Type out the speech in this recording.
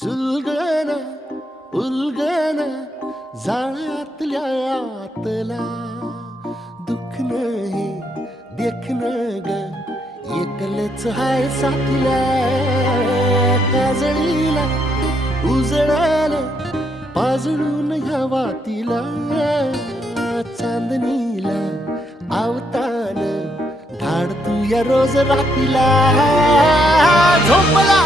सुलगना उलगना जाळ्यातल्या आतला दुःख नाही देखण ग एकलच हाय साथीला काजळीला उजळाला पाजळून ह्या वातीला चांदणीला आवतान धाड तू या रोज रातीला झोपला